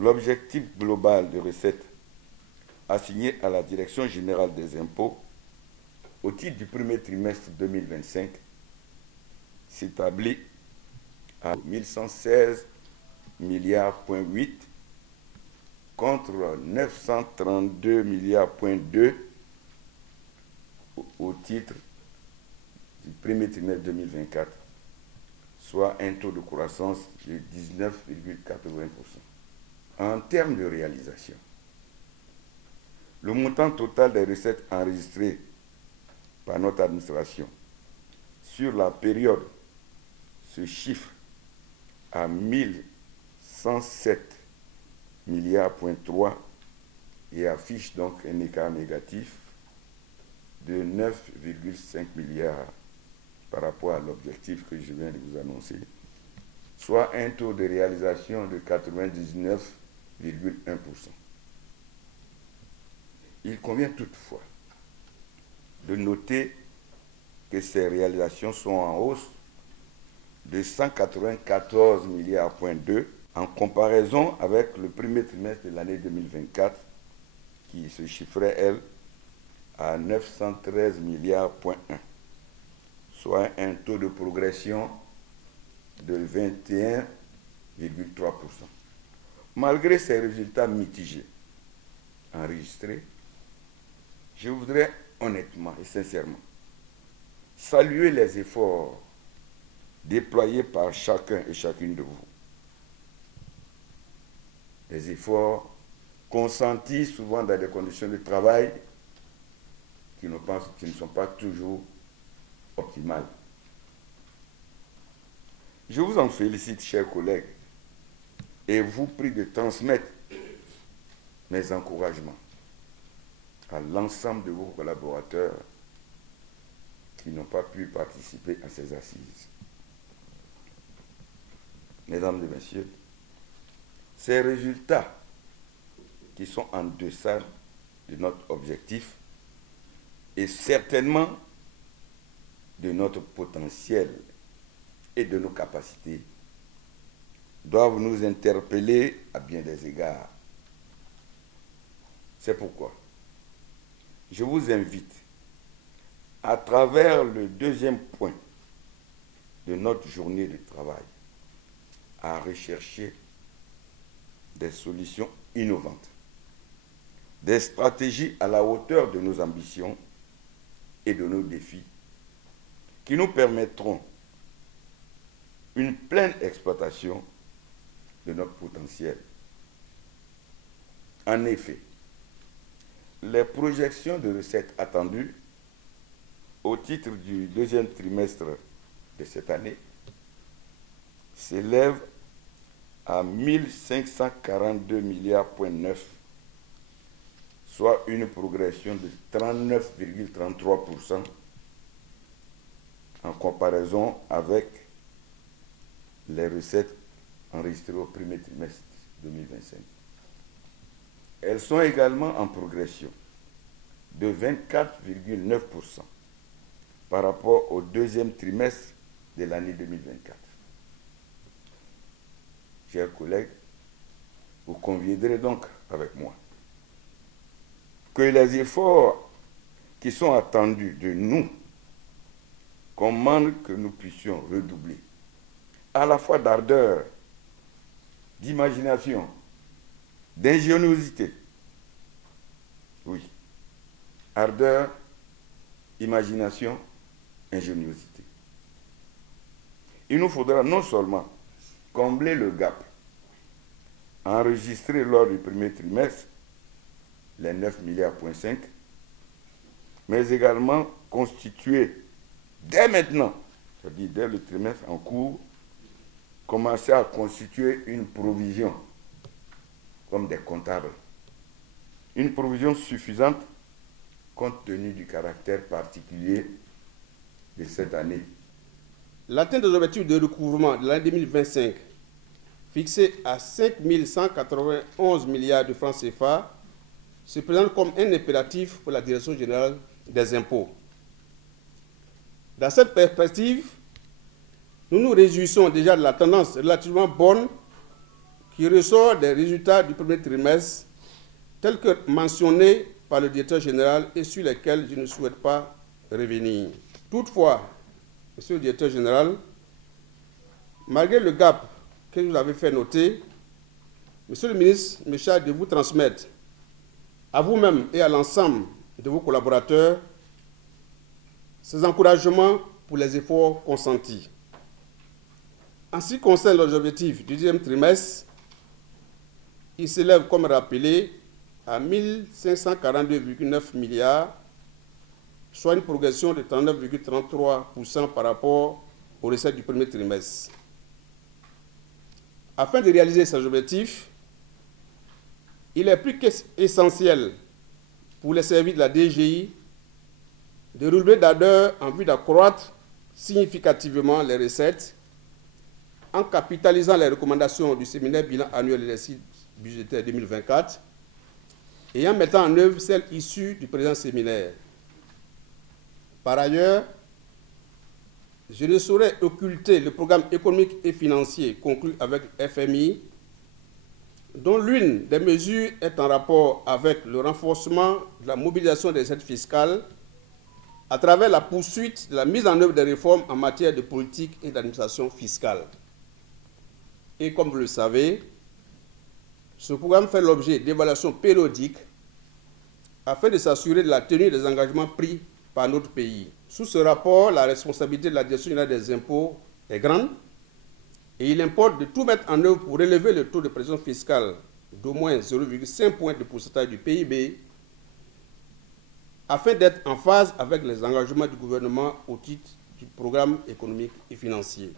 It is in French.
l'objectif global de recettes assigné à la Direction générale des impôts au titre du premier trimestre 2025 s'établit à 1116 milliards contre 932 milliards au titre du premier trimestre 2024, soit un taux de croissance de 19,80%. En termes de réalisation, le montant total des recettes enregistrées par notre administration sur la période se chiffre à 1107 milliards et affiche donc un écart négatif de 9,5 milliards par rapport à l'objectif que je viens de vous annoncer, soit un taux de réalisation de 99,1%. Il convient toutefois de noter que ces réalisations sont en hausse de 194 milliards en comparaison avec le premier trimestre de l'année 2024 qui se chiffrait, elle, à 913 milliards, soit un taux de progression de 21,3%. Malgré ces résultats mitigés enregistrés, je voudrais honnêtement et sincèrement saluer les efforts déployés par chacun et chacune de vous. Des efforts consentis souvent dans des conditions de travail qui ne sont pas toujours optimales. Je vous en félicite, chers collègues, et vous prie de transmettre mes encouragements à l'ensemble de vos collaborateurs qui n'ont pas pu participer à ces assises. Mesdames et messieurs, ces résultats qui sont en deçà de notre objectif et certainement de notre potentiel et de nos capacités doivent nous interpeller à bien des égards. C'est pourquoi je vous invite, à travers le deuxième point de notre journée de travail, à rechercher des solutions innovantes, des stratégies à la hauteur de nos ambitions et de nos défis, qui nous permettront une pleine exploitation de notre potentiel. En effet, les projections de recettes attendues au titre du deuxième trimestre de cette année s'élèvent à 1542 milliards, soit une progression de 39,33% en comparaison avec les recettes enregistrées au premier trimestre 2025. Elles sont également en progression de 24,9% par rapport au deuxième trimestre de l'année 2024. Chers collègues, vous conviendrez donc avec moi que les efforts qui sont attendus de nous commandent que nous puissions redoubler à la fois d'ardeur, d'imagination, d'ingéniosité. Oui, ardeur, imagination, ingéniosité. Il nous faudra non seulement combler le gap enregistré lors du premier trimestre, les 9,5 milliards, mais également constituer dès maintenant, c'est-à-dire dès le trimestre en cours, commencer à constituer une provision comme des comptables. Une provision suffisante compte tenu du caractère particulier de cette année. L'atteinte des objectifs de recouvrement de l'année 2025, fixé à 5 191 milliards de francs CFA, se présente comme un impératif pour la Direction générale des impôts. Dans cette perspective, nous nous réjouissons déjà de la tendance relativement bonne qui ressort des résultats du premier trimestre tels que mentionnés par le directeur général et sur lesquels je ne souhaite pas revenir. Toutefois, Monsieur le directeur général, malgré le gap que vous avez fait noter, Monsieur le ministre me charge de vous transmettre à vous-même et à l'ensemble de vos collaborateurs ces encouragements pour les efforts consentis. En ce qui concerne les objectifs du deuxième trimestre, ils s'élèvent, comme rappelé, à 1 542,9 milliards, soit une progression de 39,33% par rapport aux recettes du premier trimestre. Afin de réaliser ces objectifs, il est plus qu'essentiel pour les services de la DGI de relever d'ardeur en vue d'accroître significativement les recettes en capitalisant les recommandations du séminaire bilan annuel de l'exercice budgétaire 2024 et en mettant en œuvre celles issues du présent séminaire. Par ailleurs, je ne saurais occulter le programme économique et financier conclu avec FMI, dont l'une des mesures est en rapport avec le renforcement de la mobilisation des aides fiscales à travers la poursuite de la mise en œuvre des réformes en matière de politique et d'administration fiscale. Et comme vous le savez, ce programme fait l'objet d'évaluations périodiques afin de s'assurer de la tenue des engagements pris par notre pays. Sous ce rapport, la responsabilité de la Direction générale des impôts est grande et il importe de tout mettre en œuvre pour relever le taux de pression fiscale d'au moins 0,5 points de pourcentage du PIB afin d'être en phase avec les engagements du gouvernement au titre du programme économique et financier.